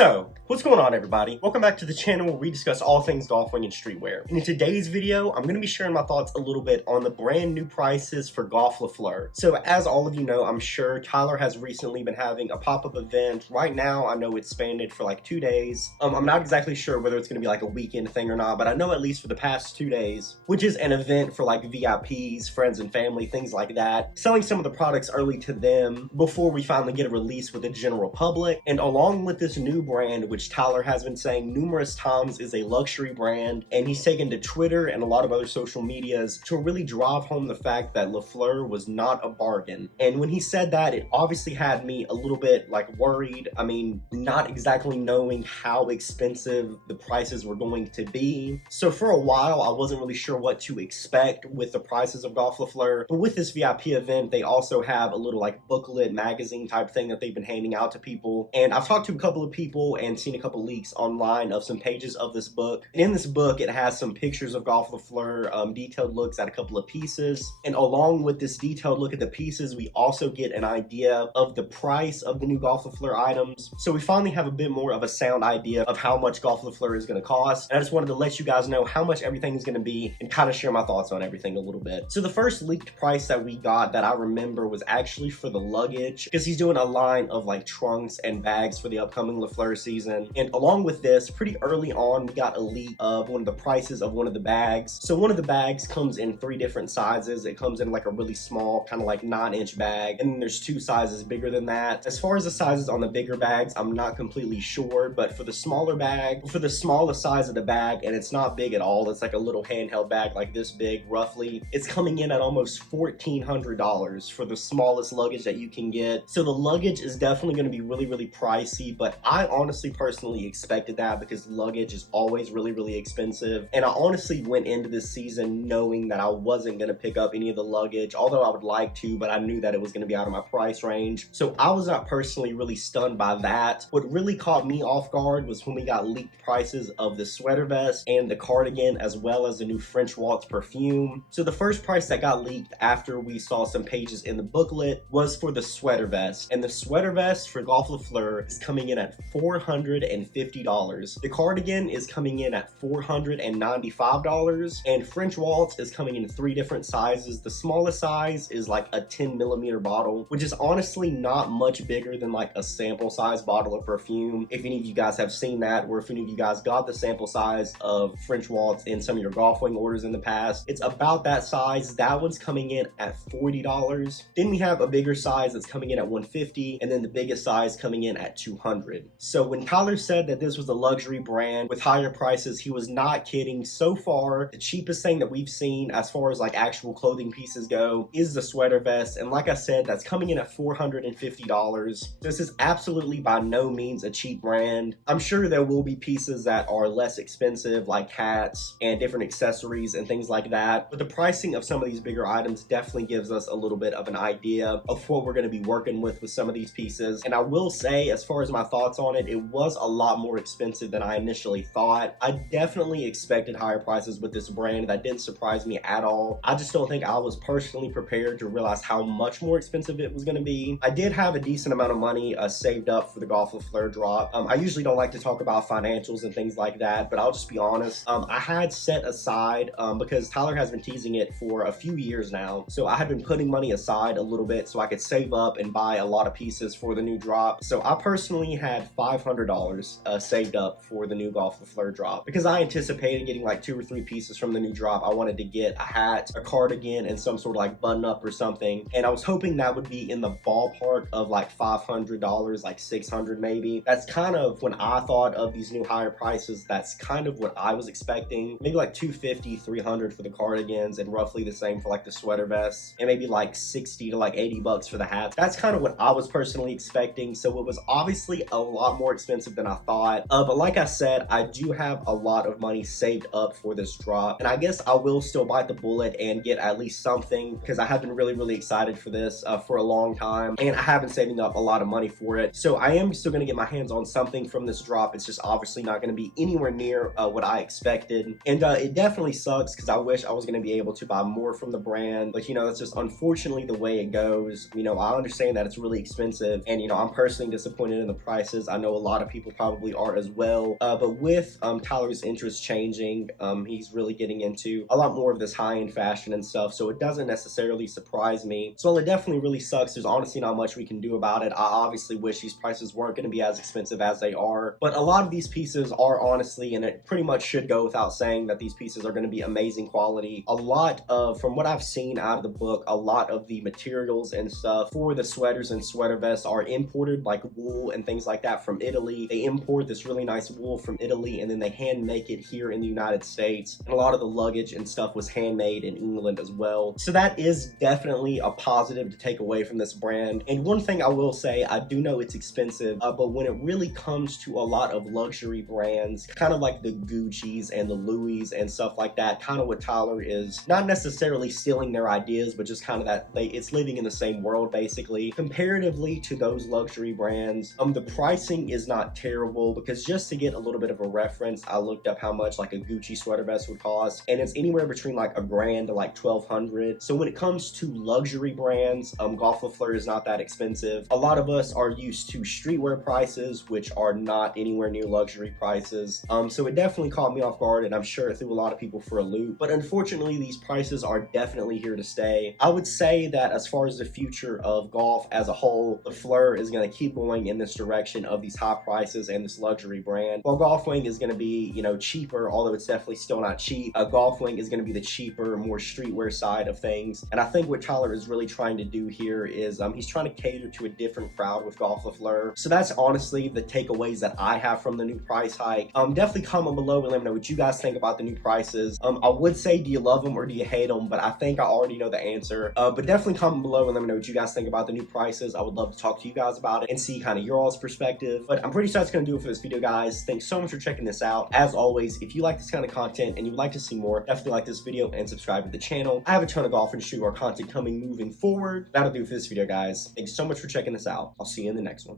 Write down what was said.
So, what's going on everybody? Welcome back to the channel where we discuss all things Golf Wang and streetwear. And in today's video, I'm going to be sharing my thoughts a little bit on the brand new prices for Golf le FLEUR. So as all of you know, I'm sure Tyler has recently been having a pop-up event. Right now, I know it's expanded for like 2 days. I'm not exactly sure whether it's going to be like a weekend thing or not, but I know at least for the past 2 days, which is an event for like VIPs, friends and family, things like that, selling some of the products early to them before we finally get a release with the general public. And along with this new brand, which Tyler has been saying numerous times is a luxury brand, and he's taken to Twitter and a lot of other social medias to really drive home the fact that le FLEUR was not a bargain. And when he said that, it obviously had me a little bit like worried. I mean, not exactly knowing how expensive the prices were going to be. So for a while, I wasn't really sure what to expect with the prices of Golf le FLEUR. But with this VIP event, they also have a little like booklet magazine type thing that they've been handing out to people. And I've talked to a couple of people and seen a couple leaks online of some pages of this book. And in this book, it has some pictures of Golf le FLEUR, detailed looks at a couple of pieces. And along with this detailed look at the pieces, we also get an idea of the price of the new Golf le FLEUR items. So we finally have a bit more of a sound idea of how much Golf le FLEUR is going to cost. And I just wanted to let you guys know how much everything is going to be and kind of share my thoughts on everything a little bit. So the first leaked price that we got that I remember was actually for the luggage, because he's doing a line of like trunks and bags for the upcoming le FLEUR season. And along with this, pretty early on, we got a leak of one of the prices of one of the bags. So one of the bags comes in 3 different sizes. It comes in like a really small, kind of like 9-inch bag. And then there's 2 sizes bigger than that. As far as the sizes on the bigger bags, I'm not completely sure. But for the smaller bag, for the smallest size of the bag, and it's not big at all, it's like a little handheld bag like this big, roughly, it's coming in at almost $1,400 for the smallest luggage that you can get. So the luggage is definitely going to be really, really pricey. But I honestly personally expected that because luggage is always really, really expensive. And I honestly went into this season knowing that I wasn't going to pick up any of the luggage, although I would like to, but I knew that it was going to be out of my price range. So I was not personally really stunned by that. What really caught me off guard was when we got leaked prices of the sweater vest and the cardigan, as well as the new French Waltz perfume. So the first price that got leaked after we saw some pages in the booklet was for the sweater vest. And the sweater vest for Golf le FLEUR is coming in at $450. The cardigan is coming in at $495, and French Waltz is coming in 3 different sizes. The smallest size is like a 10mm bottle, which is honestly not much bigger than like a sample size bottle of perfume. If any of you guys have seen that, or if any of you guys got the sample size of French Waltz in some of your Golf Wang orders in the past, it's about that size. That one's coming in at $40. Then we have a bigger size that's coming in at $150, and then the biggest size coming in at $200. So when Tyler said that this was a luxury brand with higher prices, he was not kidding. So far, the cheapest thing that we've seen as far as like actual clothing pieces go is the sweater vest. And like I said, that's coming in at $450. This is absolutely by no means a cheap brand. I'm sure there will be pieces that are less expensive, like hats and different accessories and things like that. But the pricing of some of these bigger items definitely gives us a little bit of an idea of what we're going to be working with some of these pieces. And I will say, as far as my thoughts on it, it was a lot more expensive than I initially thought. I definitely expected higher prices with this brand. That didn't surprise me at all. I just don't think I was personally prepared to realize how much more expensive it was going to be. I did have a decent amount of money saved up for the Golf le FLEUR drop. I usually don't like to talk about financials and things like that, but I'll just be honest. I had set aside, because Tyler has been teasing it for a few years now, so I had been putting money aside a little bit so I could save up and buy a lot of pieces for the new drop. So I personally had $500 saved up for the new Golf le FLEUR drop. Because I anticipated getting like 2 or 3 pieces from the new drop, I wanted to get a hat, a cardigan, and some sort of like button up or something. And I was hoping that would be in the ballpark of like $500, like $600 maybe. That's kind of when I thought of these new higher prices. That's kind of what I was expecting. Maybe like $250, $300 for the cardigans, and roughly the same for like the sweater vests, and maybe like $60 to like $80 for the hats. That's kind of what I was personally expecting. So it was obviously a lot more expensive than I thought. But like I said, I do have a lot of money saved up for this drop, and I guess I will still bite the bullet and get at least something, because I have been really, really excited for this for a long time, and I have been saving up a lot of money for it. So I am still going to get my hands on something from this drop. It's just obviously not going to be anywhere near what I expected, and it definitely sucks because I wish I was going to be able to buy more from the brand. But you know, that's just unfortunately the way it goes. You know, I understand that it's really expensive, and you know, I'm personally disappointed in the prices. I know a lot of people people probably are as well. But with Tyler's interest changing, he's really getting into a lot more of this high-end fashion and stuff, so it doesn't necessarily surprise me. So while it definitely really sucks, there's honestly not much we can do about it. I obviously wish these prices weren't going to be as expensive as they are, but a lot of these pieces are honestly, and it pretty much should go without saying that these pieces are going to be amazing quality. A lot of, from what I've seen out of the book, a lot of the materials and stuff for the sweaters and sweater vests are imported, like wool and things like that, from Italy. They import this really nice wool from Italy and then they hand make it here in the United States, and a lot of the luggage and stuff was handmade in England as well. So that is definitely a positive to take away from this brand. And one thing I will say, I do know it's expensive, but when it really comes to a lot of luxury brands, kind of like the Gucci's and the Louis and stuff like that, kind of what Tyler is not necessarily stealing their ideas, but just kind of that it's living in the same world basically. Comparatively to those luxury brands, the pricing is not terrible, because just to get a little bit of a reference, I looked up how much like a Gucci sweater vest would cost, and it's anywhere between like $1,000 to like $1,200. So when it comes to luxury brands, Golf le FLEUR is not that expensive. A lot of us are used to streetwear prices, which are not anywhere near luxury prices. So it definitely caught me off guard, and I'm sure it threw a lot of people for a loop. But unfortunately, these prices are definitely here to stay. I would say that as far as the future of golf as a whole, the FLEUR is going to keep going in this direction of these high prices and this luxury brand. While Golf Wang is going to be, you know, cheaper, although it's definitely still not cheap, Golf Wang is going to be the cheaper, more streetwear side of things. And I think what Tyler is really trying to do here is he's trying to cater to a different crowd with Golf le FLEUR. So that's honestly the takeaways that I have from the new price hike. Definitely comment below and let me know what you guys think about the new prices. I would say, do you love them or do you hate them? But I think I already know the answer. But definitely comment below and let me know what you guys think about the new prices. I would love to talk to you guys about it and see kind of your all's perspective. But I'm pretty sure that's going to do it for this video, guys. Thanks so much for checking this out. As always, if you like this kind of content and you would like to see more, definitely like this video and subscribe to the channel. I have a ton of golf and streetwear content coming moving forward. That'll do it for this video, guys. Thanks so much for checking this out. I'll see you in the next one.